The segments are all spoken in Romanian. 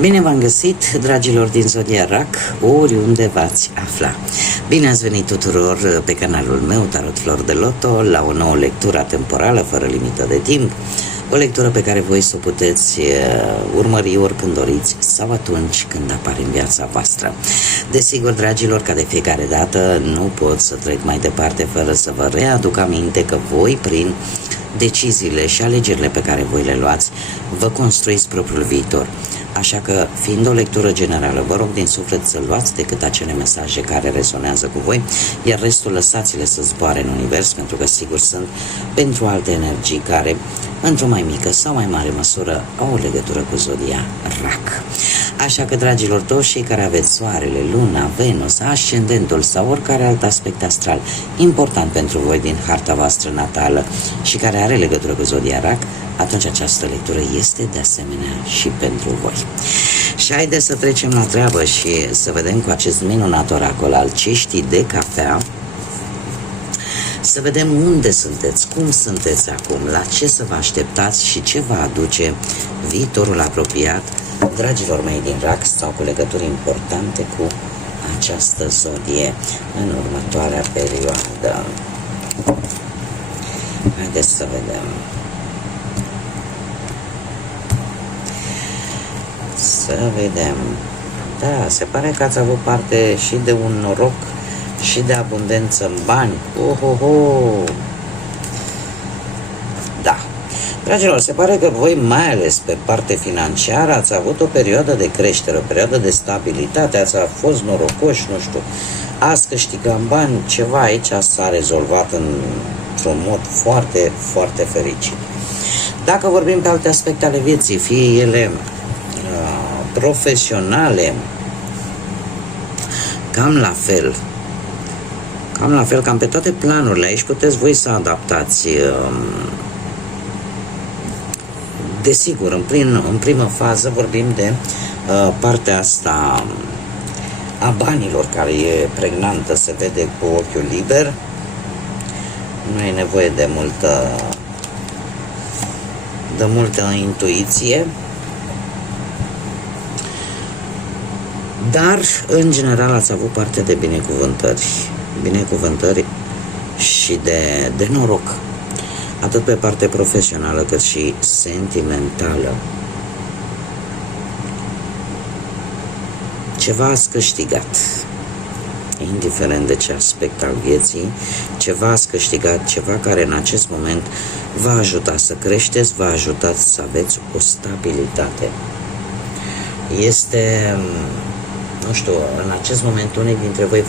Bine v-am găsit, dragilor din Zodia Rac, oriunde v-ați afla. Bine ați venit tuturor pe canalul meu, Tarot Flor de Loto, la o nouă lectură temporală, fără limită de timp. O lectură pe care voi să o puteți urmări oricând doriți sau atunci când apare în viața voastră. Desigur, dragilor, ca de fiecare dată, nu pot să trec mai departe fără să vă readuc aminte că voi, prin deciziile și alegerile pe care voi le luați, vă construiți propriul viitor. Așa că, fiind o lectură generală, vă rog din suflet să luați decât acele mesaje care resonează cu voi, iar restul lăsați-le să zboare în univers, pentru că sigur sunt pentru alte energii care, într-o mai mică sau mai mare măsură, au o legătură cu Zodia Rac. Așa că, dragilor, toți cei care aveți Soarele, Luna, Venus, Ascendentul sau oricare alt aspect astral important pentru voi din harta voastră natală și care are legătură cu Zodia Rac, atunci această lectură este de asemenea și pentru voi. Și haideți să trecem la treabă și să vedem cu acest minunat oracol al ceștii de cafea, să vedem unde sunteți, cum sunteți acum, la ce să vă așteptați și ce va aduce viitorul apropiat, dragilor mei din Rac, sau cu legături importante cu această zodie în următoarea perioadă. Haideți să vedem. Să vedem. Da, se pare că ați avut parte și de un noroc și de abundență în bani. Da. Dragilor, se pare că voi, mai ales pe parte financiară, ați avut o perioadă de creștere, o perioadă de stabilitate, ați fost norocoși, nu știu, ați câștigat bani, ceva aici s-a rezolvat într-un mod foarte, foarte fericit. Dacă vorbim pe alte aspecte ale vieții, fie ele profesionale, cam la fel, cam pe toate planurile, aici puteți voi să adaptați. Desigur, în primă fază vorbim de partea asta a banilor, care e pregnantă, se vede cu ochiul liber, nu e nevoie de multă intuiție. Dar, în general, ați avut parte de binecuvântări și de noroc, atât pe parte profesională cât și sentimentală. Ceva ați câștigat, indiferent de ce aspect al vieții, ceva ați câștigat, ceva care în acest moment va ajuta să creșteți, va ajuta să aveți o stabilitate. Este... nu știu, în acest moment unii dintre voi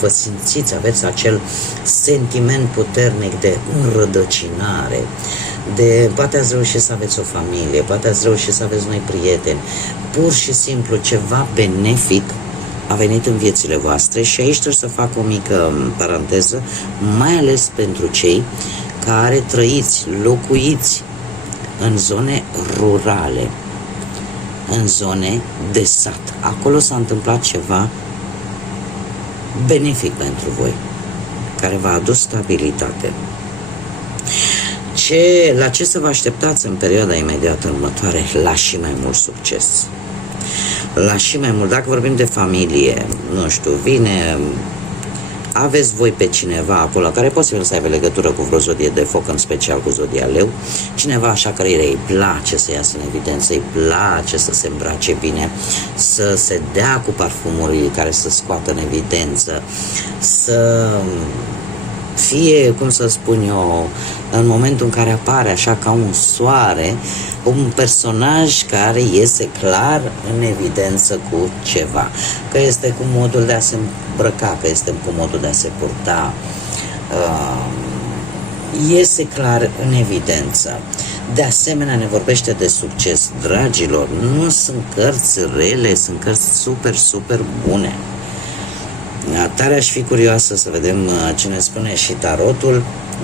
vă simțiți, aveți acel sentiment puternic de înrădăcinare, de poate ați reușit să aveți o familie, poate ați reușit să aveți noi prieteni, pur și simplu ceva benefic a venit în viețile voastre. Și aici trebuie să fac o mică paranteză, mai ales pentru cei care trăiți, locuiți în zone rurale, în zone de sat. Acolo s-a întâmplat ceva benefic pentru voi, care v-a adus stabilitate. La ce să vă așteptați în perioada imediată următoare? La și mai mult succes. La și mai mult. Dacă vorbim de familie, nu știu, aveți voi pe cineva acolo care posibil să aibă legătură cu vreo zodie de foc, în special cu zodia leu, cineva așa care îi place să iasă în evidență, îi place să se îmbrace bine, să se dea cu parfumuri care să scoată în evidență, să fie, cum să spun eu, în momentul în care apare așa ca un soare, un personaj care iese clar în evidență cu ceva, că este cu modul de a se îmbrăca, că este cu modul de a se purta, iese clar în evidență. De asemenea, ne vorbește de succes. Dragilor, nu sunt cărți rele, sunt cărți super, super bune. Tare aș fi curioasă să vedem ce ne spune și tarotul,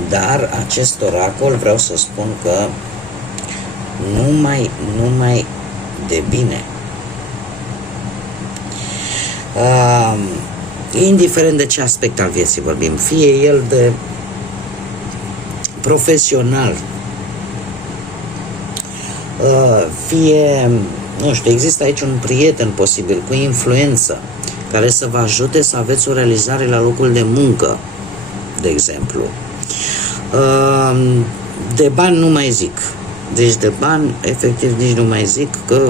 dar acest oracol vreau să spun că numai de bine. Indiferent de ce aspect al vieții vorbim, fie el de profesional, fie nu știu, există aici un prieten posibil cu influență care să vă ajute să aveți o realizare la locul de muncă, de exemplu. De bani nu mai zic. Deci de bani, efectiv, nici nu mai zic, că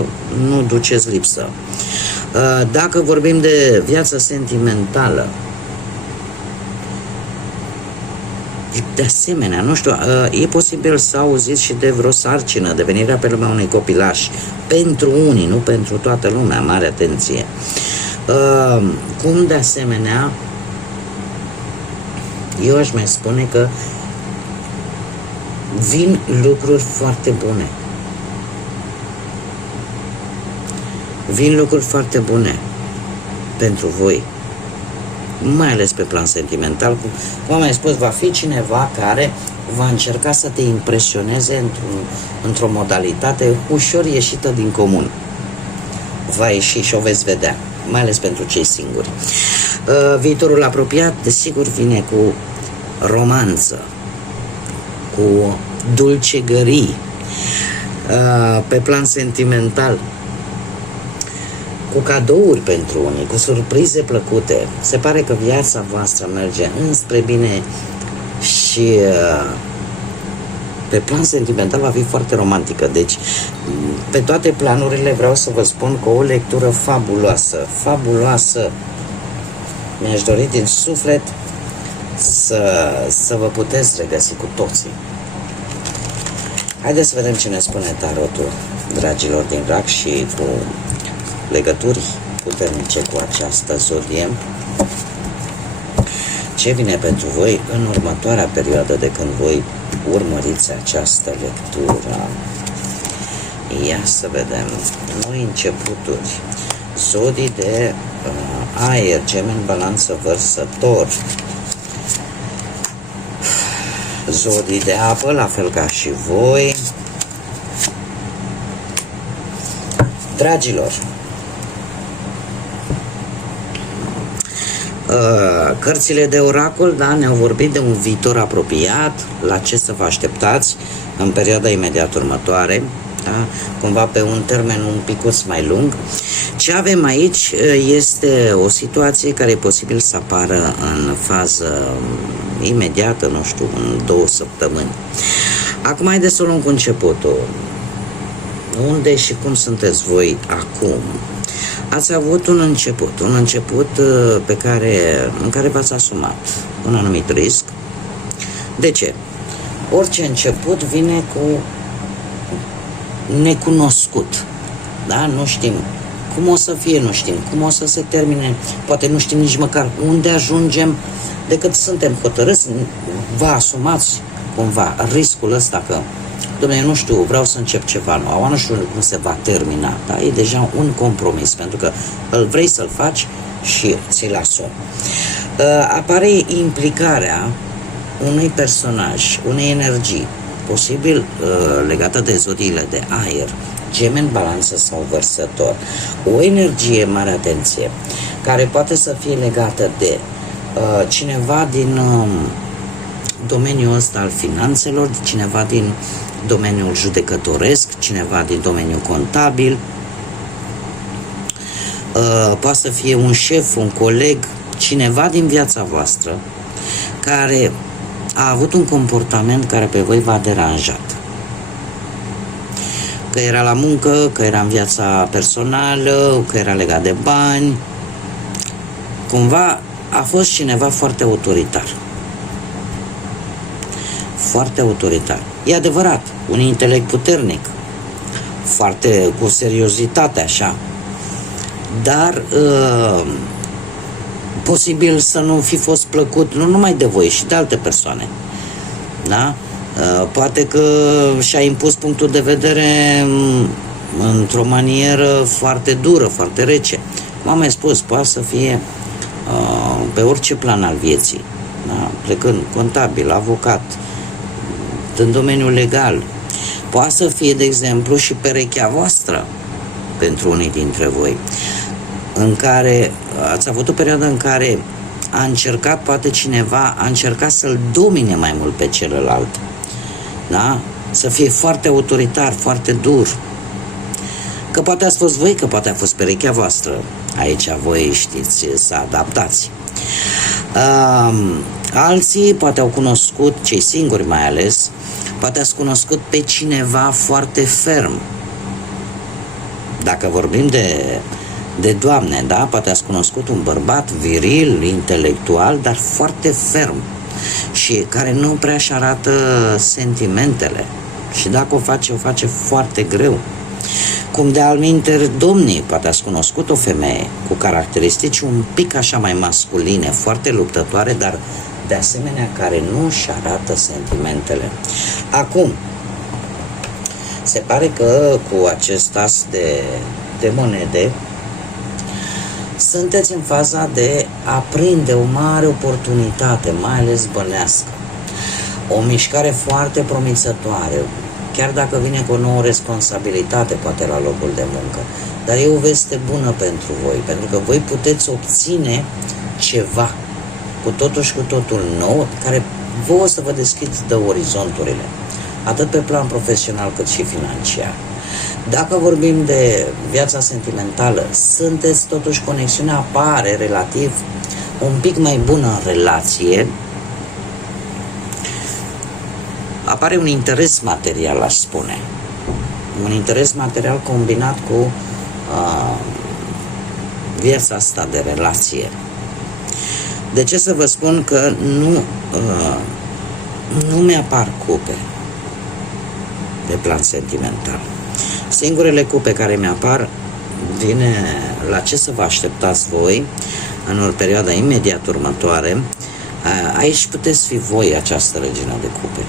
nu duceți lipsă. Dacă vorbim de viața sentimentală, de asemenea, nu știu, e posibil să auziți și de vreo sarcină, de venirea pe lumea unui copilaș. Pentru unii, nu pentru toată lumea, mare atenție. Cum de asemenea, eu aș mai spune că vin lucruri foarte bune. Vin lucruri foarte bune pentru voi, mai ales pe plan sentimental. Cum am mai spus, va fi cineva care va încerca să te impresioneze într-o modalitate ușor ieșită din comun. Va ieși și o veți vedea, mai ales pentru cei singuri. Viitorul apropiat, desigur, vine cu romanță, cu dulcegării, pe plan sentimental, cu cadouri pentru unii, cu surprize plăcute. Se pare că viața voastră merge înspre bine și pe plan sentimental va fi foarte romantică. Deci, pe toate planurile vreau să vă spun că o lectură fabuloasă, fabuloasă. Mi-aș dori din suflet să vă puteți regăsi cu toții. Haideți să vedem ce ne spune tarotul, dragilor din RAC, și cu legături puternice cu această zodie. Ce vine pentru voi în următoarea perioadă de când voi urmăriți această lectură? Ia să vedem. Noi începuturi. Zodii de aer, Gemeni, Balanță, Vărsător. Zodii de apă, la fel ca și voi. Dragilor, cărțile de oracol, da, ne-au vorbit de un viitor apropiat, la ce să vă așteptați în perioada imediat următoare, da? Cumva pe un termen un picuț mai lung. Ce avem aici este o situație care e posibil să apară în fază imediată, nu știu, în 2 săptămâni. Acum haideți să o luăm cu începutul. Unde și cum sunteți voi acum? Ați avut un început în care v-ați asumat un anumit risc. De ce? Orice început vine cu necunoscut. Da? Nu știm cum o să fie, nu știm cum o să se termine, poate nu știm nici măcar unde ajungem, decât suntem hotărâți, vă asumați cumva riscul ăsta că, dom'le, nu știu, vreau să încep ceva nou, nu știu cum se va termina, da? E deja un compromis, pentru că îl vrei să-l faci și ți-l asumi. Apare implicarea unui personaj, unei energii, posibil legată de zodiile de aer, Gemeni, Balanță sau Vărsător. O energie, mare atenție, care poate să fie legată de cineva din domeniul ăsta al finanțelor, cineva din domeniul judecătoresc, cineva din domeniul contabil, poate să fie un șef, un coleg, cineva din viața voastră care a avut un comportament care pe voi v-a deranjat. Că era la muncă, că era în viața personală, că era legat de bani. Cumva a fost cineva foarte autoritar. Foarte autoritar. E adevărat, un intelect puternic, foarte cu seriozitate așa, dar posibil să nu fi fost plăcut nu numai de voi, și de alte persoane. Da? Poate că și-a impus punctul de vedere într-o manieră foarte dură, foarte rece. M-am mai spus, poate să fie pe orice plan al vieții, da? Plecând contabil, avocat, în domeniul legal. Poate să fie, de exemplu, și perechea voastră pentru unii dintre voi, în care ați avut o perioadă în care a încercat, poate cineva a încercat să-l domine mai mult pe celălalt, da? Să fie foarte autoritar, foarte dur. Că poate ați fost voi, că poate a fost perechea voastră. Aici voi știți să adaptați. Alții poate au cunoscut, cei singuri mai ales, poate ați cunoscut pe cineva foarte ferm. Dacă vorbim de doamne, da? Poate ați cunoscut un bărbat viril, intelectual, dar foarte ferm și care nu prea își arată sentimentele. Și dacă o face foarte greu. Cum de alminteri, domnii, poate ați cunoscut o femeie cu caracteristici un pic așa mai masculine, foarte luptătoare, dar de asemenea care nu își arată sentimentele. Acum, se pare că cu acest as de monede sunteți în faza de a prinde o mare oportunitate, mai ales bănească. O mișcare foarte promițătoare, chiar dacă vine cu o nouă responsabilitate, poate la locul de muncă. Dar e o veste bună pentru voi, pentru că voi puteți obține ceva cu totul și cu totul nou, care vouă să vă deschidă orizonturile, atât pe plan profesional cât și financiar. Dacă vorbim de viața sentimentală, sunteți totuși, conexiunea apare relativ un pic mai bună în relație, apare un interes material, aș spune. Un interes material combinat cu viața asta de relație. De ce să vă spun că nu mi-apar cupe de plan sentimental? Singurele cupe care mi-apar vine la ce să vă așteptați voi în o perioadă imediat următoare. Aici puteți fi voi această regină de cupe,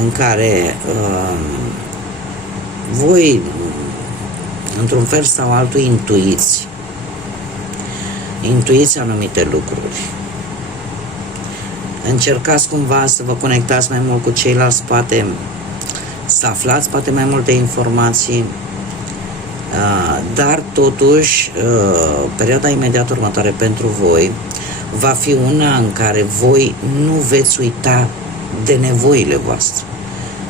în care voi, într-un fel sau altul, intuiți anumite lucruri. Încercați cumva să vă conectați mai mult cu ceilalți, poate să aflați poate mai multe informații, dar totuși perioada imediat următoare pentru voi va fi una în care voi nu veți uita de nevoile voastre,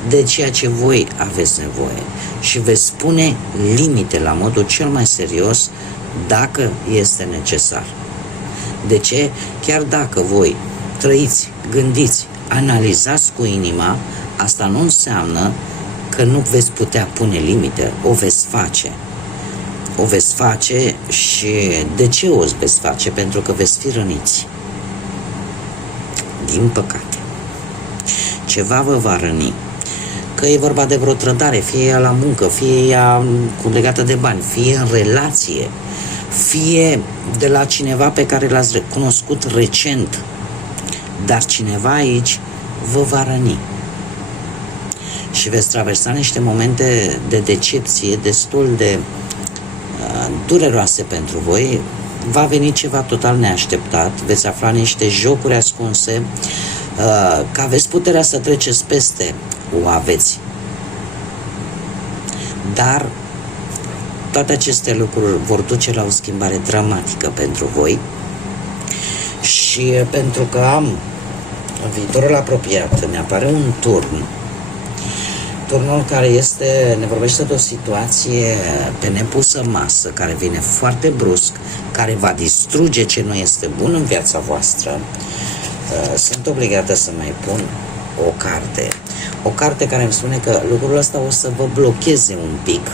de ceea ce voi aveți nevoie și veți pune limite la modul cel mai serios dacă este necesar. De ce? Chiar dacă voi trăiți, gândiți, analizați cu inima, asta nu înseamnă că nu veți putea pune limite, o veți face. O veți face și de ce o veți face? Pentru că veți fi răniți. Din păcate. Ceva vă va răni. Că e vorba de vreo trădare, fie ea la muncă, fie ea legată de bani, fie în relație, fie de la cineva pe care l-ați cunoscut recent. Dar cineva aici vă va răni. Și veți traversa niște momente de decepție destul de dureroase pentru voi. Va veni ceva total neașteptat, veți afla niște jocuri ascunse, că aveți puterea să treceți peste, o aveți. Dar toate aceste lucruri vor duce la o schimbare dramatică pentru voi și pentru că am în viitorul apropiat, ne apare un turnul care ne vorbește de o situație pe nepusă masă, care vine foarte brusc, care va distruge ce nu este bun în viața voastră. Sunt obligată să mai pun o carte care îmi spune că lucrul ăsta o să vă blocheze un pic,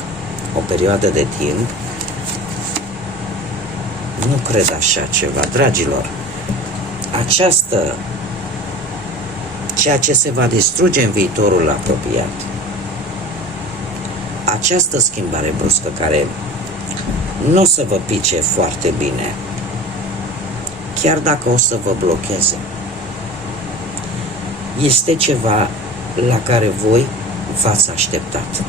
o perioadă de timp. Nu cred așa ceva, dragilor. Ceea ce se va distruge în viitorul apropiat, această schimbare bruscă care nu o să vă pice foarte bine, chiar dacă o să vă blocheze, este ceva la care voi v-ați așteptat.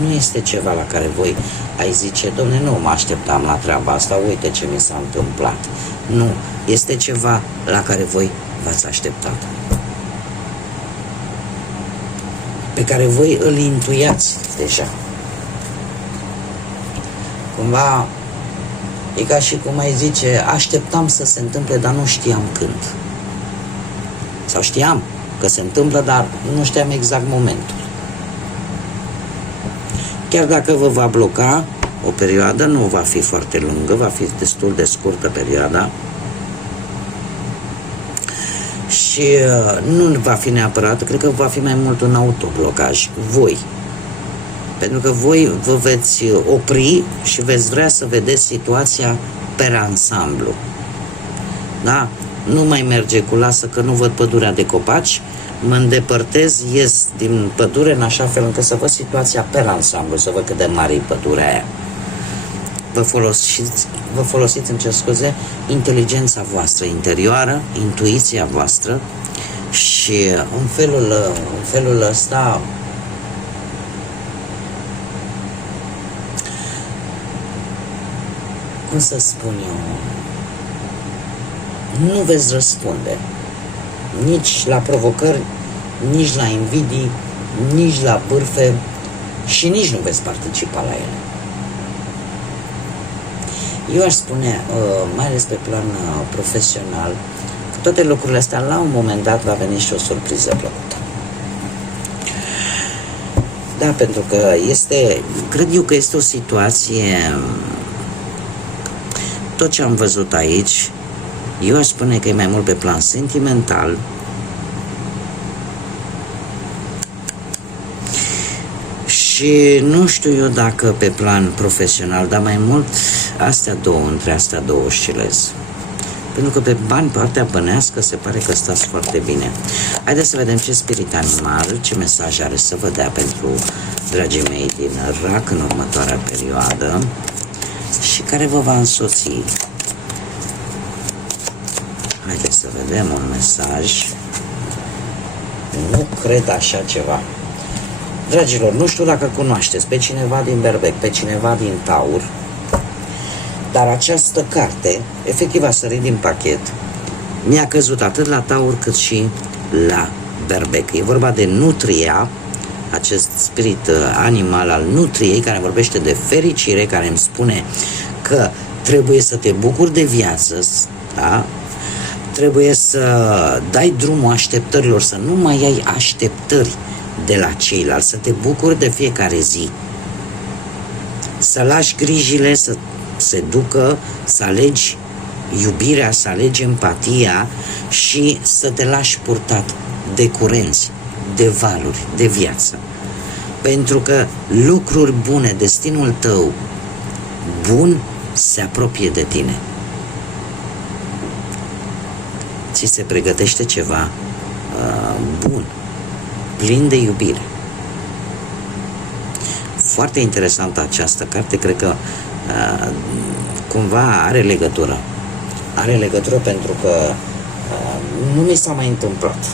Nu este ceva la care voi ai zice, dom'le, nu mă așteptam la treaba asta, uite ce mi s-a întâmplat. Nu, este ceva la care voi v-ați așteptat, pe care voi îl intuiați deja. Cumva e ca și cum ai zice, așteptam să se întâmple, dar nu știam când. Sau știam că se întâmplă, dar nu știam exact momentul. Chiar dacă vă va bloca o perioadă, nu va fi foarte lungă, va fi destul de scurtă perioada și nu va fi neapărat, cred că va fi mai mult un autoblocaj, voi. Pentru că voi vă veți opri și veți vrea să vedeți situația per ansamblu. Da? Nu mai merge cu lasă că nu văd pădurea de copaci, mă îndepărtez, ies din pădure în așa fel încât să văd situația per ansamblu, să văd cât de mare e pădurea aia. Vă folosiți, îmi cer scuze, inteligența voastră interioară, intuiția voastră și în felul ăsta cum să spun eu, nu veți răspunde nici la provocări, nici la invidii, nici la bârfe și nici nu veți participa la ele. Eu aș spune, mai ales pe plan profesional, că toate lucrurile astea la un moment dat va veni și o surpriză plăcută. Da, pentru că cred eu că este o situație, tot ce am văzut aici, eu aș spune că e mai mult pe plan sentimental, și nu știu eu dacă pe plan profesional, dar mai mult între astea două oscilez. Pentru că pe partea bănească se pare că stați foarte bine. Haideți să vedem ce spirit animal, ce mesaj are să vă dea pentru dragii mei din RAC în următoarea perioadă și care vă va însoți. Haideți să vedem un mesaj. Nu cred așa ceva. Dragilor, nu știu dacă cunoașteți pe cineva din Berbec, pe cineva din Taur, dar această carte, efectiv a sărit din pachet, mi-a căzut atât la Taur cât și la Berbec. E vorba de nutria, acest spirit animal al nutriei, care vorbește de fericire, care îmi spune că trebuie să te bucuri de viață, da? Trebuie să dai drumul așteptărilor, să nu mai ai așteptări de la ceilalți, să te bucuri de fiecare zi, să lași grijile să se ducă, să alegi iubirea, să alegi empatia și să te lași purtat de curenți, de valuri, de viață. Pentru că lucruri bune, destinul tău bun se apropie de tine. Ți se pregătește ceva bun, plin de iubire. Foarte interesantă această carte, cred că cumva are legătură. Are legătură pentru că nu mi s-a mai întâmplat.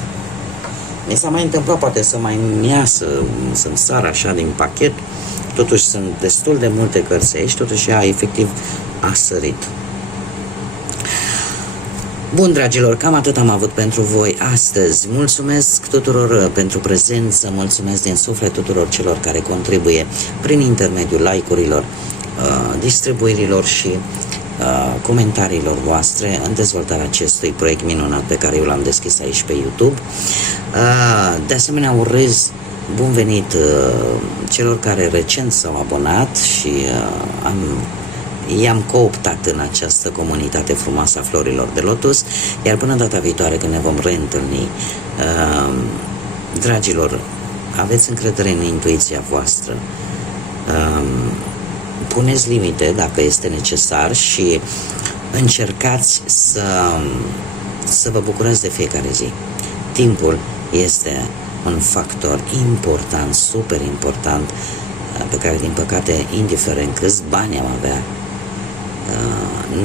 Mi s-a mai întâmplat poate să mai iasă, să-mi sară așa din pachet, totuși sunt destul de multe cărți aici, totuși ea efectiv a sărit. Bun, dragilor, cam atât am avut pentru voi astăzi. Mulțumesc tuturor pentru prezență, mulțumesc din suflet tuturor celor care contribuie prin intermediul like-urilor, distribuirilor și comentariilor voastre în dezvoltarea acestui proiect minunat pe care eu l-am deschis aici pe YouTube. De asemenea, urez bun venit celor care recent s-au abonat și i-am cooptat în această comunitate frumoasă a florilor de lotus, iar până data viitoare când ne vom reîntâlni, dragilor, aveți încredere în intuiția voastră, puneți limite dacă este necesar și încercați să vă bucurați de fiecare zi. Timpul este un factor important, super important, pe care, din păcate, indiferent câți bani am avea,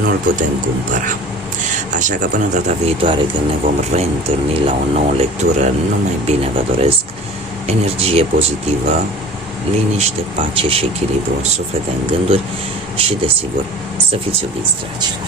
nu-l putem cumpăra. Așa că până data viitoare, când ne vom reîntâlni la o nouă lectură, numai bine vă doresc, energie pozitivă, liniște, pace și echilibru în suflet, în gânduri și, desigur, să fiți iubiți, dragilor.